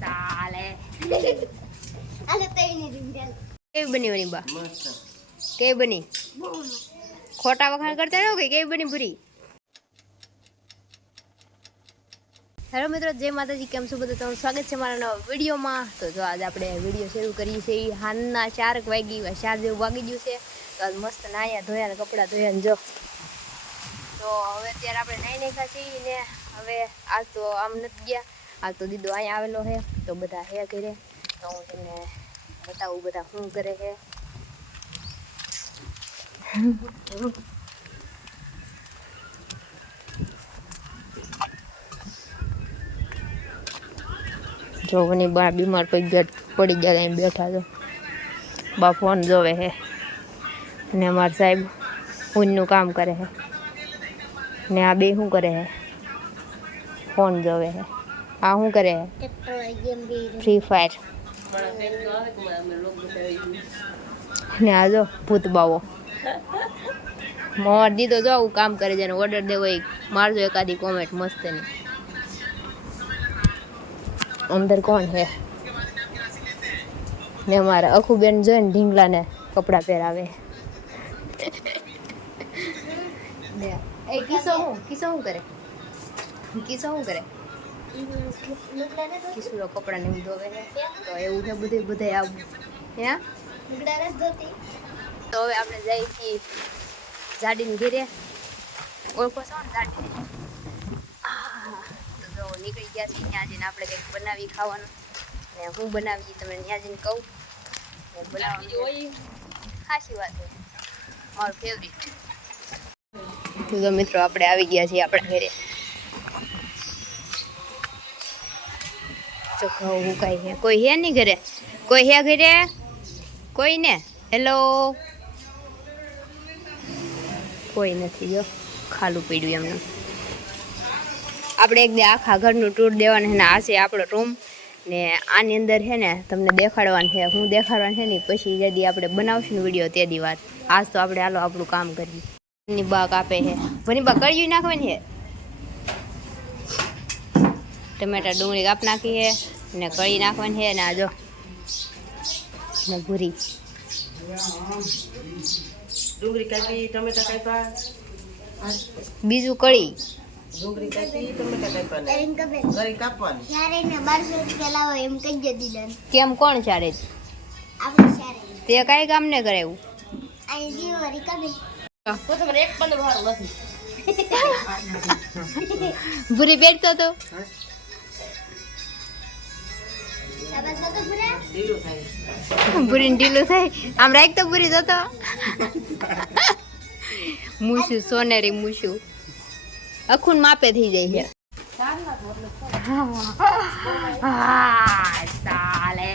સાલે કેવી બની બની બા કેવી બની ખોટા વખાણ કરતા રહો કે કેવી બની પૂરી. હેલો મિત્રો, જય માતાજી, કેમ છો બધા? તમારું સ્વાગત છે મારા નવા વિડીયોમાં. તો જો આજે આપણે વિડીયો શરૂ કરીએ છીએ હાનના 4 વાગી 4 જેવું વાગી ગયું છે. તો આજ મસ્ત નાયા ધોયા ને કપડાં ધોયા ને જો તો હવે અત્યારે આપણે નાઈ નાખ્યા છીએ ને હવે આજ તો આમ નથી ગયા. આજ તો દીદો અહીંયા આવેલો છે તો બધા હે કરે તો હું તમને બતાવું બધા શું કરે છે. જો ની બા બીમાર પડી ગયા એમ બેઠા તો બા ફોન જોવે છે ને અમારા સાહેબ ઊનનું કામ કરે છે ને આ બે શું કરે છે? ફોન જોવે છે. આ શું કરે છે? Free fire. ને આ જો ભૂત બાવો મોર દીધો જો આવું કામ કરે છે ને ઓર્ડર દેવો એક મારજો એકાદી કોમેન્ટ મસ્ત ની. અંદર કોણ છે ને અમારા અખુબેન જોઈને ઢીંગલા ને કપડા પહેરાવે. એ કિસ્સો શું કરે? કિસ્સો શું કરે? કિસ્સો કપડા ને ધોવે તો એવું છે બધું બધે આવું હે. તો હવે આપણે જઈએ છીએ જાડીને ઘેરે. ઓળખો છો ને જાડી? તો નીકળી ગયા છીએ ત્યાં જઈને આપણે કંઈક બનાવી ખાવાનું ને હું બનાવી તમને ત્યાં જઈને કહું બનાવવાની ખાસી વાત હોય મારું ફેવરિટ. તો મિત્રો આપણે આવી ગયા છીએ આપણા ઘરે. ચોખ્ખા હું કાંઈ હે કોઈ હે નહીં ઘરે? કોઈ હે ઘરે? કોઈ ને? હેલો, કોઈ નથી. જો ખાલું પડ્યું એમને. આપણે એક દે આખા ઘરનું ટૂર દેવાનું છે ને આ છે આપણો રૂમ ને આની અંદર છે ને તમને દેખાડવાનું છે. હું દેખાડવાનું છે ને પછી જેદી આપણે બનાવશું ને વિડીયો તેદી વાત. આજ તો આપણે હાલો આપણું કામ કરીએ. ની બા કાપે છે ભની બા કળિયું નાખવાની છે. ટમેટા ડુંગળી કાપ નાખી છે ને કળી નાખવાની છે ને આ જો ને ભૂરી ડુંગળી કાપી ટમેટા કાપ્યા બીજું કળી ડુંગળી કાપી ટમેટા કાપ્યા ગરી કાપવાની. ચારે ને 1200 રૂપિયા લાવો એમ કહી દે દીધા. કેમ કોણ ચારે? આપણે ચારે તે કઈ કામ ને કરે એવું? આ જીવરી કબે તો તમારે એક બંધ વાળું નથી. ભૂરી બેઠતો તો હવે સતો પૂરા ઢીલું થાય. ભૂરી ઢીલું થાય આમ રાખ તો ભૂરી જતો મૂછું સોનેરી મૂછું અખૂન માપે થઈ જાય છે. સાલે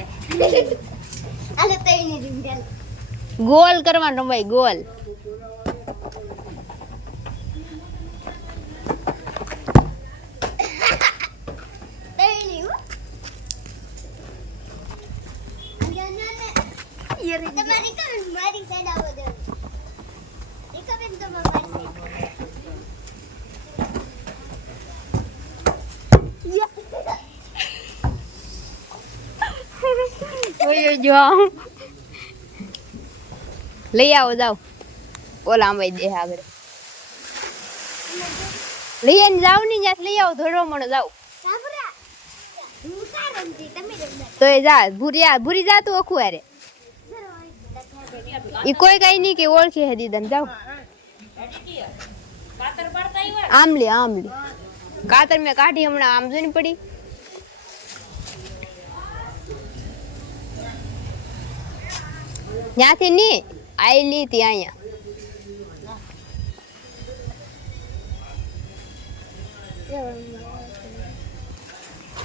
આલે તઈની રીંડલ ગોલ કરવાનો ભાઈ ગોલ. તઈની તમારી કબે મારી સાઈડ આવો દે. એ કબે તો મારી ઓય જો લઈ આવો જાવ ઓલા આંબાઈ દે આગળ લઈને જાવ ની જ્યાં લઈ આવો ધોડવા મળો જાવ સાબરા હું કારણથી તમે રમતા તો એ જા ભૂરી જા તું અખું અરે ઈ કોઈ કઈ નહીં કે ઓળખી હે દીદન જાવ આમલી કાતર મેં કાઢી હમણાં આમ જોઈને પડી. ત્યાંથી ની આઈ લી તી અહીંયા.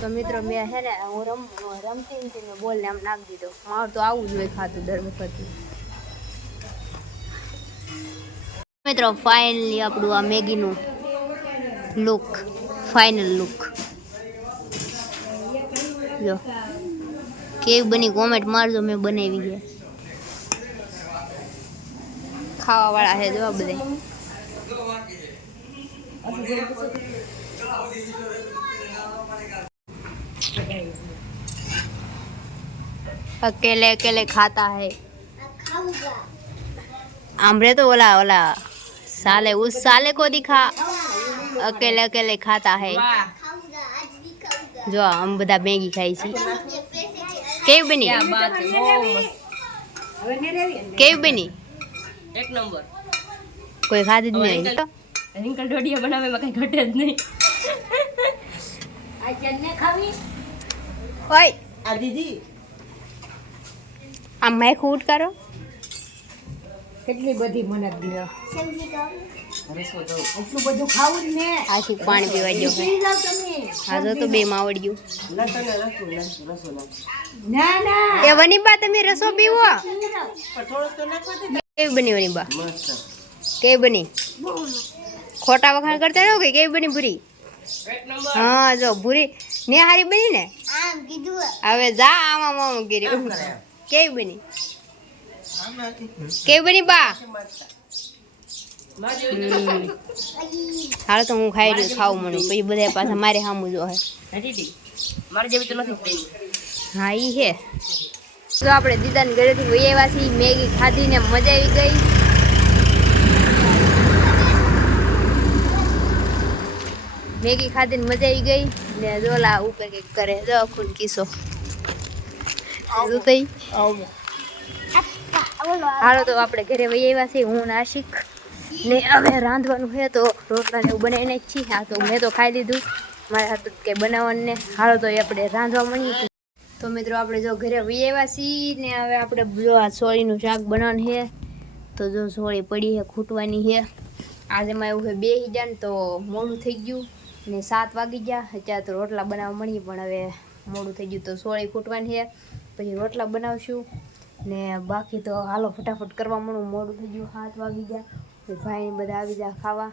તો મિત્રો મેં હે ને હું રમતી નથી મેં બોલને આમ નાખી દીધો. મારું તો આવું જ હોય ખાતું દર વખતે. મિત્રો ફાઇનલી આપણું આ મેગીનું લુક ફાઇનલ લુક જો કેવી બની કોમેન્ટ મારજો. મેં બનાવી છે ખાવા વાળા છે જો બધા. अकेले अकेले खाता है खाऊंगा हमरे तो ओला साले उस साले को दिखा अकेले अकेले खाता है વાહ खाऊंगा आज भी खाऊंगा जो हम बधा मैगी खाई છી ये पैसे કેવી બની ક્યાં બાત છે બહુ મસ્ત કેવી બની એક નંબર કોઈ ખાધી જ નહીં રિંકલ ઢોડિયા બનાવે માં કઈ ઘટે જ નહીં ઓય આ દીદી આ માઈક ઉઠ કરો કેટલી બધી મને દીધો समझी तो રસો જો એટલું બધું ખાવું જ ને આશી પાણી પીવા ગયો પી જાવ તમે આ જો તો બે માવડ્યું લસણ ને રસો નાખ ના ના એ વનીબા તમે રસો પીવો પણ થોડોક તો નાખો દે કેવી બની વનીબા મસ્ત કેવી બની ખોટા વખાણ કરતા રહો કે કેવી બની ભૂરી એક નંબર હા જો ભૂરી ને હારી બની ને आम कीधुं હવે જા આમાં મામા ગીરી કેવી બની કેવી બની બા હાલ તો હું ખાઈ રહ્યું ખાવું મને પછી બધા પાછા મારે સામું જો હે દીદી મારે જેવી તો નથી થઈ હા ઈ હે તો આપણે દીદાને ઘરેથી વહી આવ્યા છીએ મેગી ખાધીને મજા આવી ગઈ મેગી ખાધીને મજા આવી ગઈ ને જોલા ઉપર કંઈક કરે જો ખૂન કિસ્સો શું થઈ હાલો તો આપણે ઘરે વહી આવ્યા છીએ હું ને આશિક ને હવે રાંધવાનું છે તો રોટલા ને એવું બનાવીને જ છીએ હા તો મેં તો ખાઈ લીધું મારે હાથું કંઈ બનાવવાનું ને હાલો તો આપણે રાંધવા મળીએ તો મિત્રો આપણે જો ઘરે વહી આવ્યા છીએ ને હવે આપણે જો આ સોળીનું શાક બનાવવાનું છે તો જો સોળી પડી છે ખૂટવાની છે આજે એમાં એવું છે બે જાય ને તો મોડું થઈ ગયું ને 7 વાગી ગયા અત્યારે તો રોટલા બનાવવા મળીએ પણ હવે મોડું થઈ ગયું તો સોળી ખૂટવાની છે પછી રોટલા બનાવશું ને બાકી તો હાલો ફટાફટ કરવા મળું મોડું થઈ ગયું 7 વાગી ગયા તો ભાઈ બધા આવી જાય ખાવા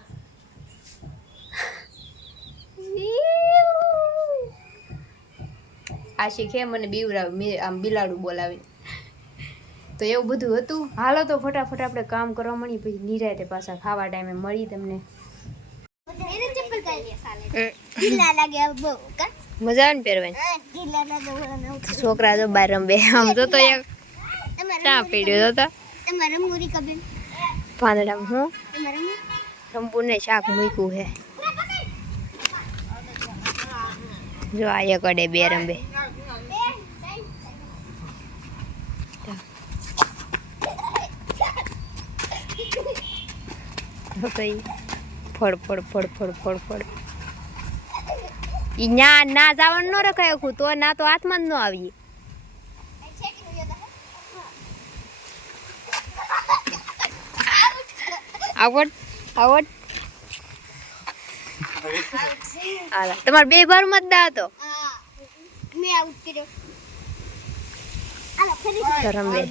આશિક હે મને બીવરાવી આમ બિલાડું બોલાવી તો એવું બધું હતું હાલો તો ફટાફટ આપણે કામ કરવા મળી પછી નિરાતે પાછા ખાવા ટાઈમે મળી તમને मेरे चप्पल कर लिया साले ढीला लगे अब का મજા આવે ને પહેરવાની हां ढीला लगे वो છોકરા તો બહાર રમે આમ તો એક ટા પીડ્યો તો તમારા મૂરી કબેન પાંદડામાં હું તમારા સંપૂર્ણ શાક મૂક્યું છે જો આ એક અડે બે રંબે ફળ ફળ ફળ ફળ ફળ ફળ ઈ ના જવાનું ન રખાય આખું તો ના તો હાથમાં જ ન આવીએ આવડ આવડ આલા તમાર બે બાર મત દા તો હા મે આઉટ કર્યો આલા ફરી કરમ બે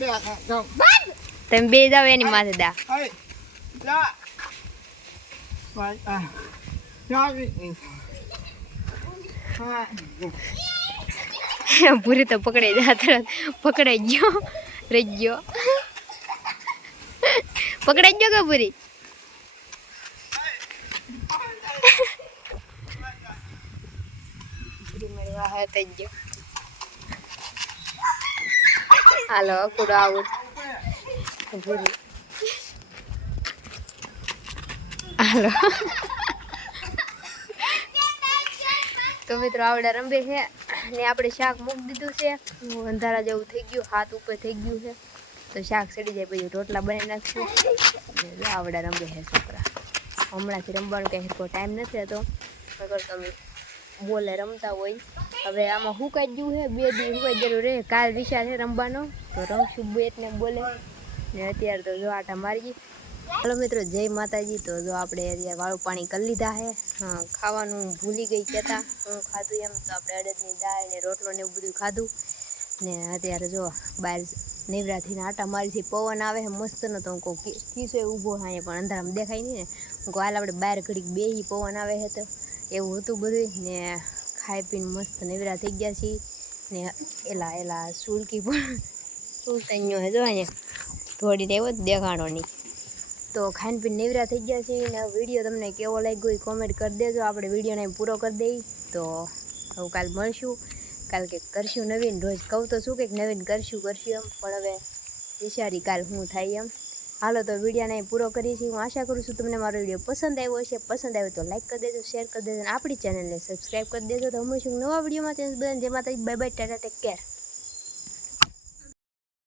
તમે બે જાવ એની માથે દા પૂરી તો પકડાઈ જા તરત પકડાઈ ગયો રહી ગયો પકડાઈ ગયો કે પૂરી થઈ ગયો હાલો કુડો આવું હાલો તો મિત્રો આવડે રંબે છે ને આપણે શાક મૂકી દીધું છે અંધારા જેવું થઈ ગયું હાથ ઉપર થઈ ગયું છે તો શાક સડી જાય પછી રોટલા બનાવી નાખશું આવડા રંબે છે છોકરા હમણાંથી રમવાનું કંઈ કોઈ ટાઈમ નથી રહેતો અગર તમે બોલે રમતા હોય હવે આમાં હુકાઈ ગયું છે 2 દી હુકાઈ ગયેલું રહે કાલ વિચાર છે રમવાનો તો રમશું બેટ ને બોલે ને અત્યારે તો જો આટા મારી હાલો મિત્રો જય માતાજી તો જો આપણે અત્યારે વાળું પાણી કરી લીધા છે હા ખાવાનું ભૂલી ગઈ કહેતા હું ખાધું એમ તો આપણે અડદની દાળ ને રોટલો ને એવું બધું ખાધું ને અત્યારે જો બહાર નેવરાથી આટા મારીથી પવન આવે છે મસ્ત ન તો હું કહું કીસો ઊભો થાય પણ અંધારામાં દેખાય નહીં ને હું કહું હાલ આપણે બહાર ઘડીક બેહી પવન આવે છે તો એવું હતું બધું ને ખાઈ પીને મસ્ત નેવરા થઈ ગયા છીએ ને એલા સુલકી પણ સુલતાઈઓ હે જો અહીંયા થોડી રહેવો જ દેખાડો નહીં તો ખાઈને પીને નેવરા થઈ ગયા છીએ ને વિડીયો તમને કેવો લાગ્યો એ કોમેન્ટ કરી દેજો આપણે વિડીયોને પૂરો કરી દઈએ તો હવે કાલ મળશું કાલ કંઈક કરશું નવીન. રોજ કહું તો શું કંઈક નવીન કરશું એમ, પણ હવે વિચારી કાલ શું થાય એમ. હાલો તો વિડીયોને અહીં પૂરો કરીએ છીએ. હું આશા કરું છું તમને મારો વિડીયો પસંદ આવ્યો હશે. પસંદ આવ્યો તો લાઈક કરી દેજો, શેર કરી દેજો અને આપણી ચેનલને સબસ્ક્રાઈબ કરી દેજો. તો હમણાં નવા વિડીયોમાં ત્યાં બધાને જય માતાજી, bye bye, Tata, take care.